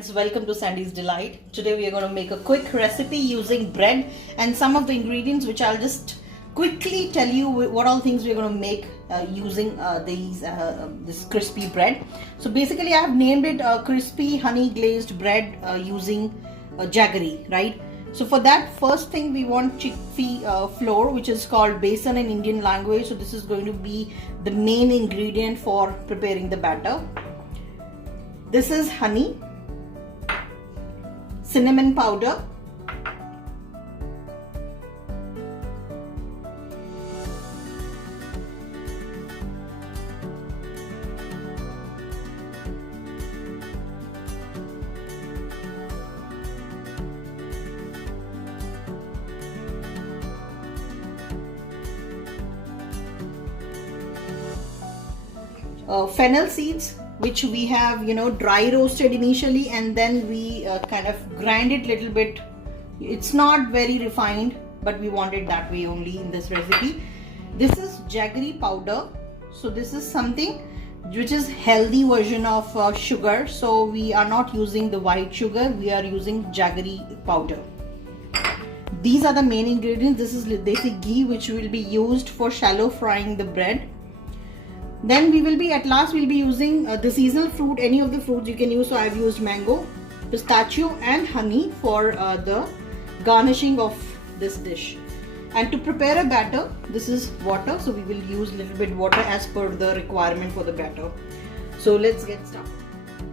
friends, welcome to Sandy's Delight. Today we are going to make a quick recipe using bread and some of the ingredients which I'll just quickly tell you what all things we're going to make using this crispy bread. So basically I have named it crispy honey glazed bread using jaggery, right? So for that, first thing we want chickpea flour, which is called besan in Indian language. So this is going to be the main ingredient for preparing the batter. This is honey, cinnamon powder, fennel seeds, which we have dry roasted initially, and then we kind of grind it little bit. It's not very refined, but we want it that way only in this recipe. This is jaggery powder. So this is something which is healthy version of sugar. So we are not using the white sugar, we are using jaggery powder. These are the main ingredients. This is desi ghee, which will be used for shallow frying the bread. Then we'll be using the seasonal fruit, any of the fruits you can use. So I've used mango, pistachio and honey for the garnishing of this dish. And to prepare a batter, this is water. So we will use a little bit water as per the requirement for the batter. So let's get started.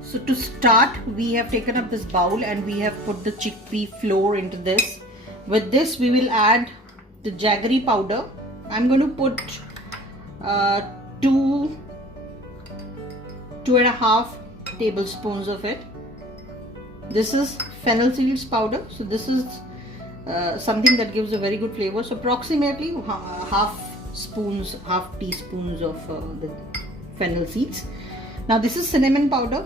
So to start, we have taken up this bowl and we have put the chickpea flour into this. With this we will add the jaggery powder. I'm going to put 2.5 tablespoons of it. This is fennel seeds powder. So this is something that gives a very good flavor. So approximately half teaspoons of the fennel seeds. Now this is cinnamon powder,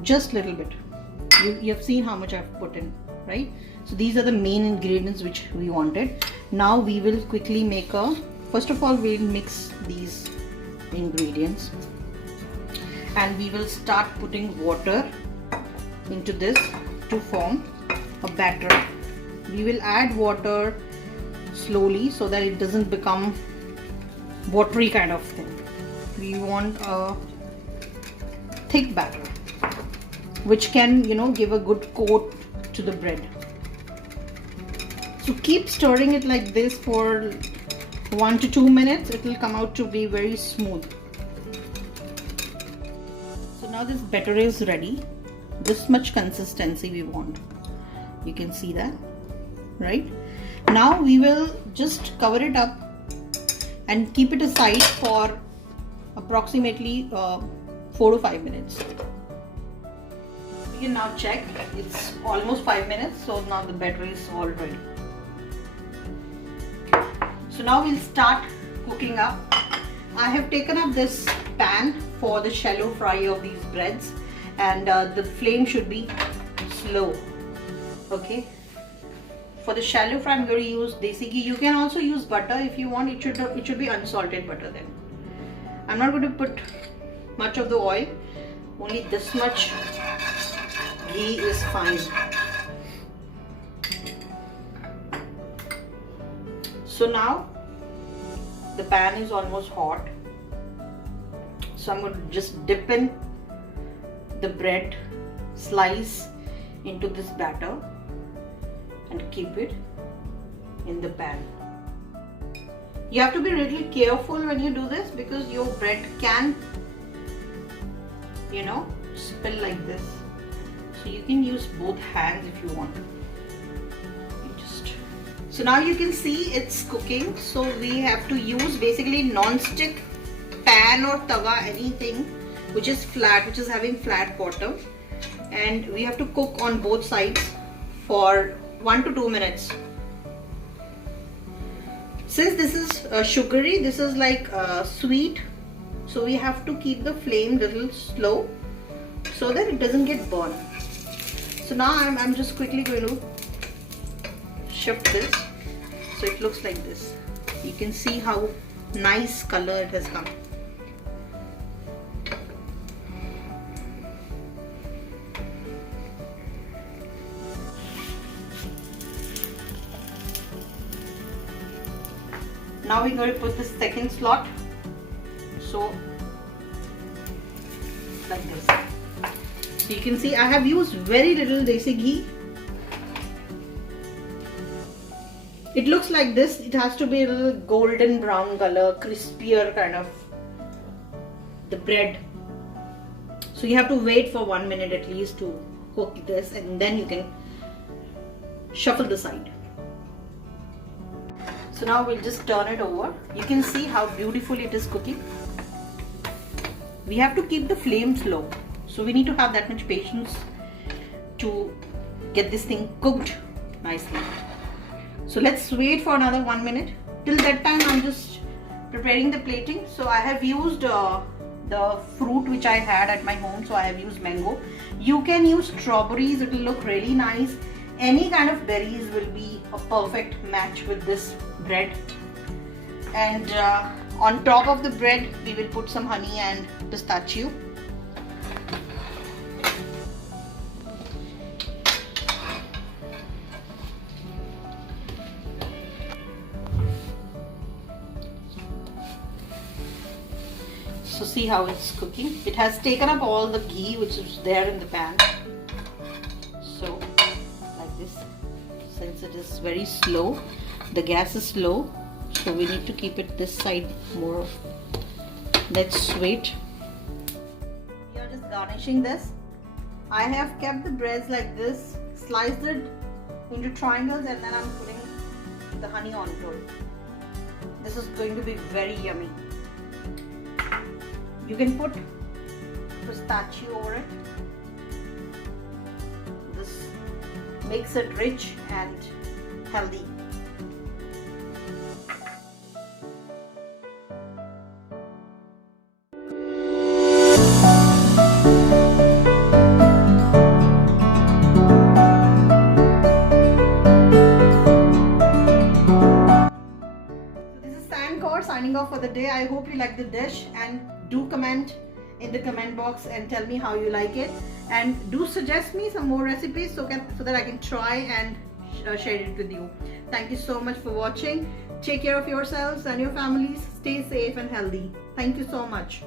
just little bit. You have seen how much I've put in, right? So these are the main ingredients which we wanted. Now we will quickly make first of all, we'll mix these ingredients and we will start putting water into this to form a batter. We will add water slowly so that it doesn't become watery kind of thing. We want a thick batter which can give a good coat to the bread. So keep stirring it like this for 1 to 2 minutes. It will come out to be very smooth. So now this batter is ready. This much consistency we want. You can see that, right? Now we will just cover it up and keep it aside for approximately 4 to 5 minutes. You can now check. It's almost 5 minutes. So now the batter is all ready. So now we'll start cooking up. I have taken up this pan for the shallow fry of these breads, and the flame should be slow. Okay. For the shallow fry, I'm going to use desi ghee. You can also use butter if you want. It should be unsalted butter then. I'm not going to put much of the oil. Only this much ghee is fine. So now the pan is almost hot. So I'm going to just dip in the bread slice into this batter and keep it in the pan. You have to be really careful when you do this because your bread can spill like this. So you can use both hands if you want. So now you can see it's cooking. So we have to use basically non-stick pan or tawa, anything which is flat, which is having flat bottom, and we have to cook on both sides for 1 to 2 minutes. Since this is sugary, this is like sweet, so we have to keep the flame little slow so that it doesn't get burned. So now I'm just quickly going to shift this so it looks like this. You can see how nice color it has come. now we're going to put the second slot. So like this. So you can see I have used very little desi ghee. It looks like this. It has to be a little golden brown color, crispier kind of the bread. So you have to wait for 1 minute at least to cook this, and then you can shuffle the side. So now we'll just turn it over. You can see how beautifully it is cooking. We have to keep the flame low. So we need to have that much patience to get this thing cooked nicely. So let's wait for another 1 minute. Till that time I'm just preparing the plating. So I have used the fruit which I had at my home. So I have used mango. You can use strawberries, it will look really nice. Any kind of berries will be a perfect match with this bread. And on top of the bread we will put some honey and pistachio. So see how it's cooking. It has taken up all the ghee which is there in the pan. So like this. Since it is very slow, the gas is low, so we need to keep it this side more. Let's wait. We are just garnishing this. I have kept the breads like this, sliced it into triangles, and then I'm putting the honey onto it. This is going to be very yummy. You can put pistachio over it. This makes it rich and healthy. Signing off for the day. I hope you like the dish, and do comment in the comment box and tell me how you like it, and do suggest me some more recipes so that I can try and share it with you. Thank you so much for watching. Take care of yourselves and your families. Stay safe and healthy. Thank you so much.